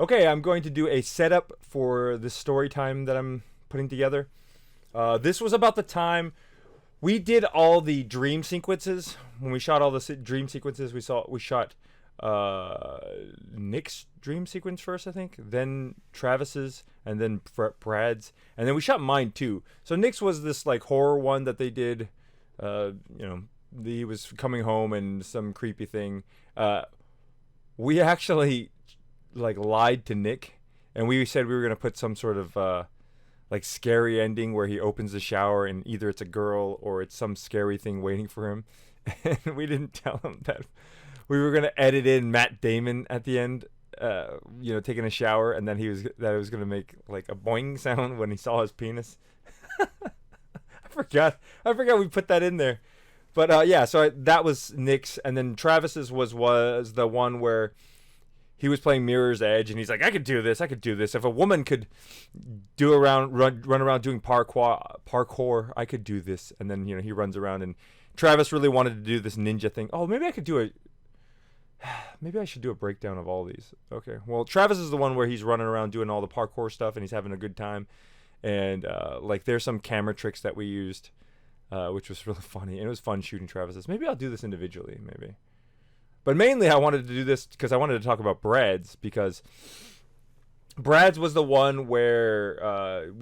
Okay, I'm going to do a setup for this story time that I'm putting together. This was about the time we did all the dream sequences. When we shot all the dream sequences, we shot uh, Nick's dream sequence first, I think, then Travis's, and then Brad's, and then we shot mine too. So Nick's was this like horror one that they did. You know, he was coming home and some creepy thing. We actually like lied to Nick, and we said we were gonna put some sort of like scary ending where he opens the shower and either it's a girl or it's some scary thing waiting for him. And we didn't tell him that we were gonna edit in Matt Damon at the end, taking a shower, and then it was gonna make like a boing sound when he saw his penis. I forgot we put that in there. But yeah, so that was Nick's, and then Travis's was the one where he was playing Mirror's Edge, and he's like, I could do this. If a woman could run around doing parkour, I could do this. And then he runs around, and Travis really wanted to do this ninja thing. Oh, maybe I should do a breakdown of all these. Okay, well, Travis is the one where he's running around doing all the parkour stuff, and he's having a good time. And like, there's some camera tricks that we used, which was really funny, and it was fun shooting Travis's. Maybe I'll do this individually, maybe. But mainly I wanted to do this because I wanted to talk about Brad's, because Brad's was the one where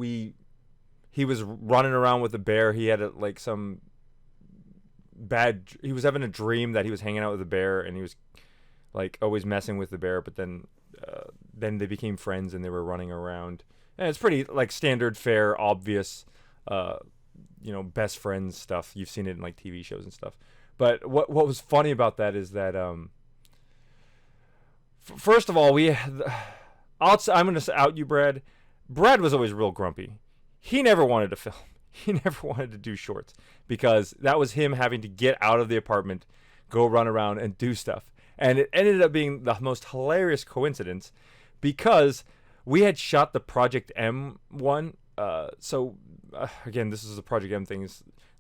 he was running around with a bear. He had like some he was having a dream that he was hanging out with a bear, and he was like always messing with the bear, but then they became friends and they were running around. And it's pretty like standard fare, obvious, best friends stuff. You've seen it in like TV shows and stuff. But what was funny about that is that first of all, I'm going to out you, Brad. Brad was always real grumpy. He never wanted to film. He never wanted to do shorts because that was him having to get out of the apartment, go run around and do stuff. And it ended up being the most hilarious coincidence because we had shot the Project M one. Again, this is a Project M thing.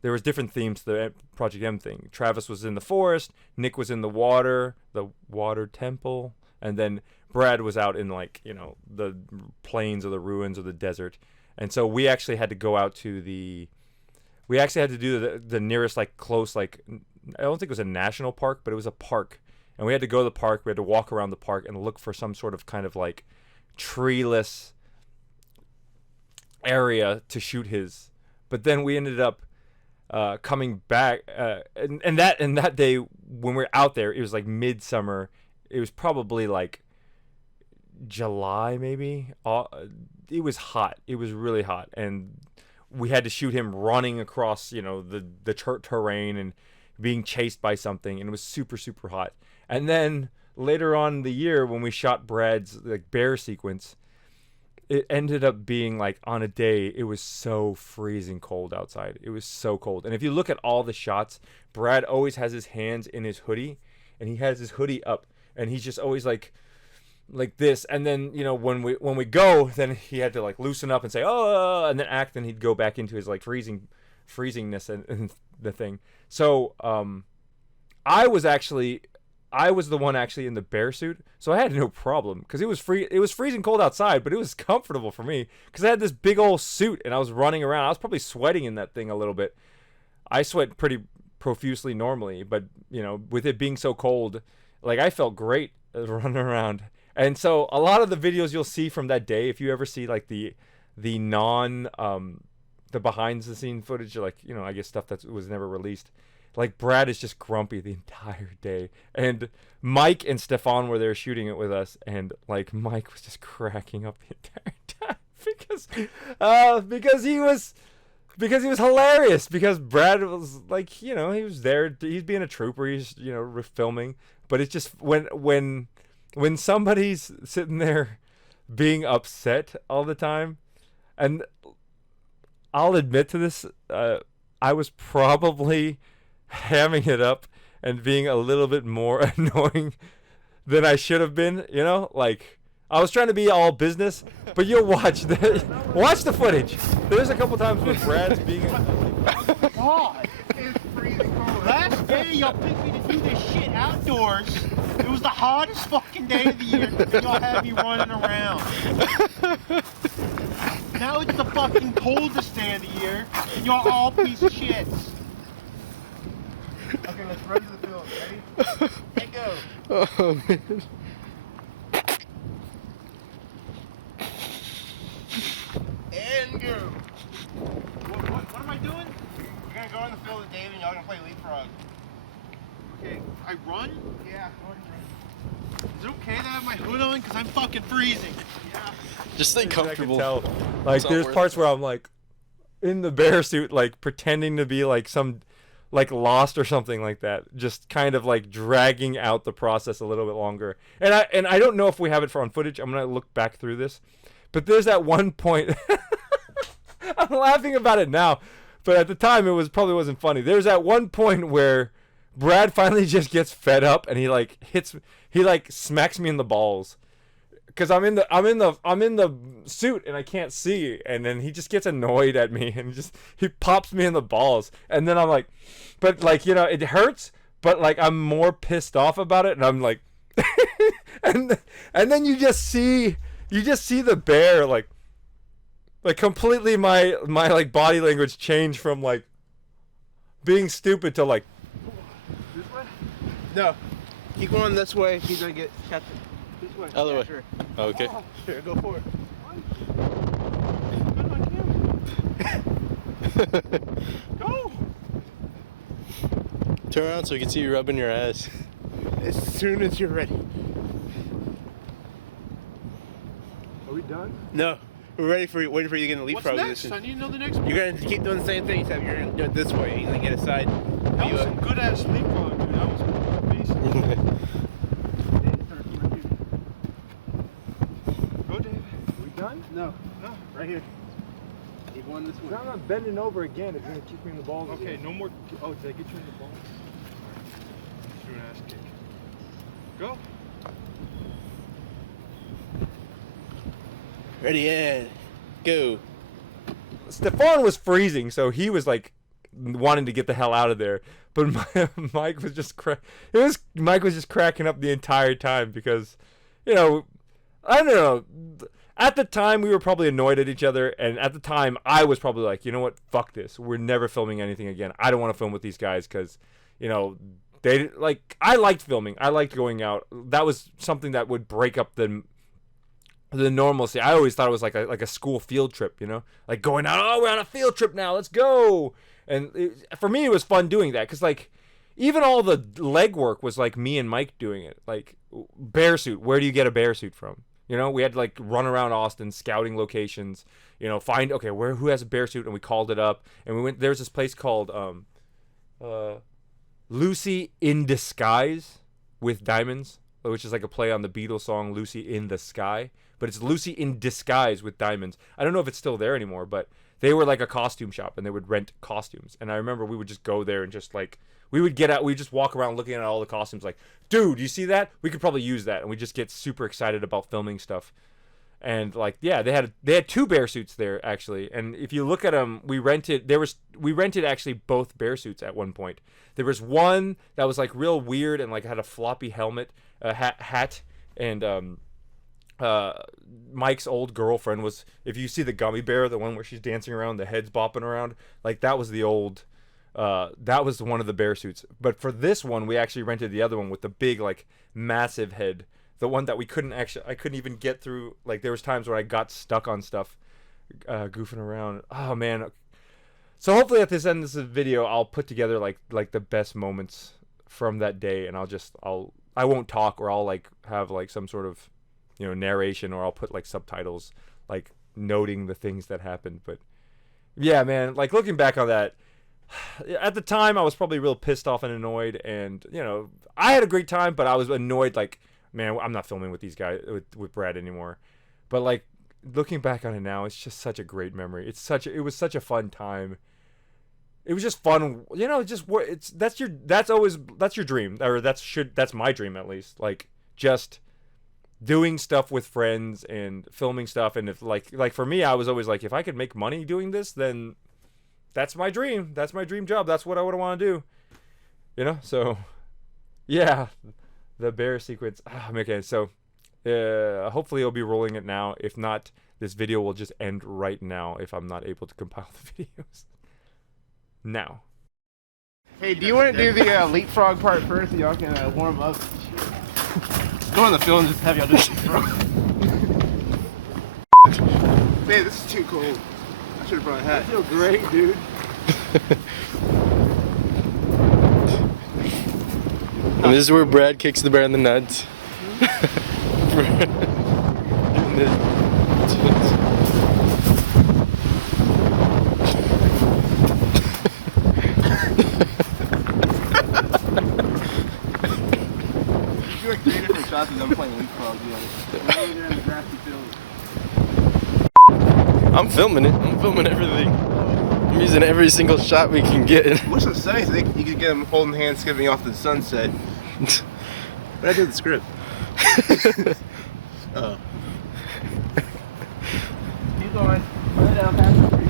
There was different themes to the Project M thing. Travis was in the forest, Nick was in the water temple, and then Brad was out in the plains or the ruins or the desert. And so we actually had to go out to do the nearest close, I don't think it was a national park, but it was a park. And we had to go to the park, we had to walk around the park and look for some sort of kind of like treeless area to shoot his. But then we ended up coming back, and that day when we were out there, it was like midsummer. It was probably like July, maybe. It was hot. It was really hot, and we had to shoot him running across, the terrain and being chased by something, and it was super, super hot. And then later on in the year, when we shot Brad's bear sequence, it ended up being on a day it was so freezing cold outside. It was so cold. And if you look at all the shots, Brad always has his hands in his hoodie, and he has his hoodie up, and he's just always like this. And then when we go, then he had to loosen up and say oh, and then act, and he'd go back into his freezingness and the thing. So I was the one actually in the bear suit, so I had no problem because it was freezing cold outside, but it was comfortable for me because I had this big old suit and I was running around. I was probably sweating in that thing a little bit. I sweat pretty profusely normally, but with it being so cold, I felt great running around. And so a lot of the videos you'll see from that day, if you ever see the behind the scene footage, I guess stuff that was never released. Brad is just grumpy the entire day, and Mike and Stefan were there shooting it with us, and Mike was just cracking up the entire time because he was hilarious, because Brad was he was there, he's being a trooper, he's filming, but it's just when somebody's sitting there being upset all the time, and I'll admit to this, I was probably hamming it up and being a little bit more annoying than I should have been. I was trying to be all business, but you'll watch the footage. There's a couple times where Brad's being God, it's freezing cold. Last day y'all picked me to do this shit outdoors. It was the hottest fucking day of the year, and y'all had me running around. Now it's the fucking coldest day of the year, and y'all all piece of shits. Okay, let's run to the field. Ready? Hey, go. Oh man. And go. What am I doing? You're gonna go on the field with David and y'all gonna play leapfrog. Okay, I run? Yeah, go ahead and run. Is it okay that I have my hood on? Because I'm fucking freezing. Yeah. Just stay comfortable. I can tell. Like, It's not there's worth parts it. where I'm like in the bear suit, like pretending to be like some like lost or something like that, just kind of like dragging out the process a little bit longer. And I don't know if we have it for on footage. I'm gonna look back through this, but there's that one point. I'm laughing about it now, but at the time it probably wasn't funny. There's that one point where Brad finally just gets fed up and he smacks me in the balls. Cause I'm in the suit and I can't see, and then he just gets annoyed at me and he pops me in the balls, and then I'm like, but like, you know, it hurts, but like I'm more pissed off about it, and I'm like, and then you just see the bear like completely my like body language change from like being stupid to like This way? No. Keep going this way. He's gonna get catch it. This way. Other Yeah, way. Sure. Okay. Oh, sure, go for it. Go! Turn around so we can see you rubbing your ass. As soon as you're ready. Are we done? No. We're ready for you, waiting for you to get in the leapfrog What's next? position. I need to know the next one. You're gonna keep doing the same thing, except you're gonna do it this way. You're gonna get a side. That view was of- some good ass leapfrog, dude. That was amazing. Go, Dave. Are we done? No, right here. Keep going this way. I'm not bending over again. It's gonna kick me in the balls. Okay, no more. Oh, did I get you in the balls? Alright. Do an ass kick. Go. Ready and go. Stefan was freezing, so he was like wanting to get the hell out of there. But Mike was just Mike was just cracking up the entire time because, you know, I don't know. At the time, we were probably annoyed at each other, and at the time, I was probably like, you know what, fuck this. We're never filming anything again. I don't want to film with these guys because, you know, they like. I liked filming. I liked going out. That was something that would break up the normalcy. I always thought it was like a school field trip, you know, like going out. Oh, we're on a field trip now. Let's go. And for me, it was fun doing that because like even all the leg work was like me and Mike doing it. Like bear suit. Where do you get a bear suit from? You know, we had to like run around Austin scouting locations. You know, find who has a bear suit, and we called it up. And we went. There's this place called Lucy in Disguise with Diamonds, which is like a play on the Beatles song Lucy in the Sky. But it's Lucy in Disguise with Diamonds. I don't know if it's still there anymore, but they were like a costume shop, and they would rent costumes. And I remember we would just go there and just like, we would get out, we'd just walk around looking at all the costumes like, dude, you see that? We could probably use that. And we just get super excited about filming stuff. And like, yeah, they had two bear suits there actually. And if you look at them, we rented actually both bear suits at one point. There was one that was like real weird and like had a floppy helmet, hat, and Mike's old girlfriend was, if you see the gummy bear, the one where she's dancing around, the head's bopping around, like that was the old, that was one of the bear suits. But for this one, we actually rented the other one with the big, like massive head, the one that I couldn't even get through. Like there was times where I got stuck on stuff, goofing around. Oh man. So hopefully at this end of this video, I'll put together like the best moments from that day, and I won't talk, or I'll like have like some sort of, you know, narration, or I'll put like subtitles like noting the things that happened. But yeah, man, like looking back on that, at the time I was probably real pissed off and annoyed, and you know, I had a great time, but I was annoyed like, man, I'm not filming with these guys, with Brad anymore. But like looking back on it now, it's just such a great memory. It was such a fun time. It was just fun, you know. That's your dream, or that's my dream at least. Like just doing stuff with friends and filming stuff. And if like for me, I was always like, if I could make money doing this, then that's my dream. That's my dream job. That's what I would want to do. You know, so yeah, the bear sequence. Okay, so hopefully I'll be rolling it now. If not, this video will just end right now if I'm not able to compile the videos now. Hey, do you want to do the leapfrog part first so y'all can warm up? Go in the field and just have y'all do leapfrog. Man, this is too cold. I should have brought a hat. I feel great, dude. And this is where Brad kicks the bear in the nuts. You do like 3 different shots as I'm playing leapfrog together. We're over there in the grassy field. I'm filming it. I'm filming everything. I'm using every single shot we can get. What's the say? So you could get them holding hands, skipping off to the sunset. But I did the script. Oh. Keep going. Put it down past the tree.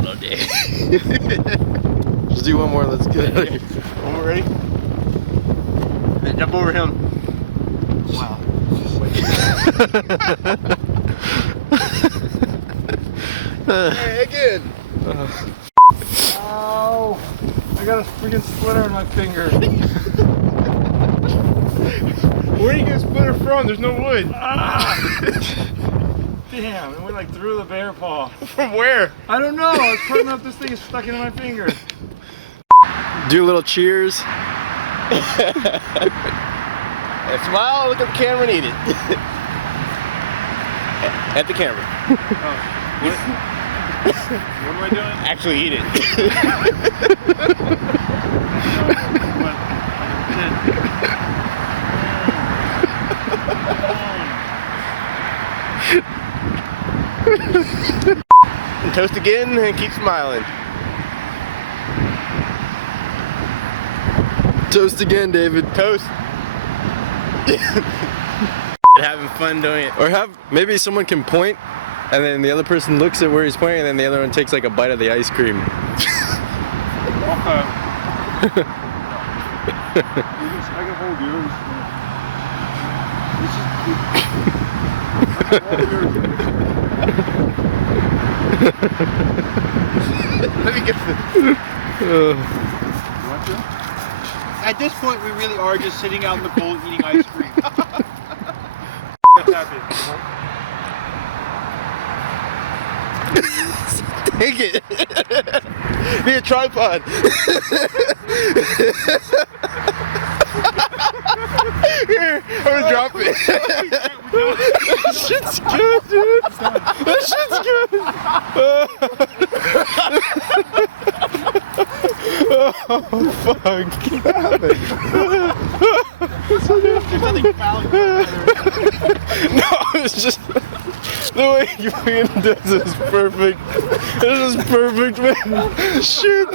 Hello, Dave. Just do one more. Let's get out of here. One more, ready? Hey, jump over him. Wow. Hey, again. Ow! I got a freaking splinter in my finger. Where are you gonna splinter from? There's no wood. Damn, it went like through the bear paw. From where? I don't know. I was putting up this thing is stuck into my finger. Do a little cheers. And smile, look at the camera and eat it. At the camera. What am I doing? Actually eat it. And toast again and keep smiling. Toast again, David. Toast. Having fun doing it. Or have maybe someone can point, and then the other person looks at where he's pointing, and then the other one takes like a bite of the ice cream. I can hold yours. Let me get the... Want to? At this point, we really are just sitting out in the cold eating ice cream. That's happy. Take it. Be a tripod. Here, I'm gonna drop it. That shit's good, dude. That shit's good. Oh, fuck. There's nothing foul about it. No, it's just the way you fucking does this is perfect. This is perfect, man. Shit.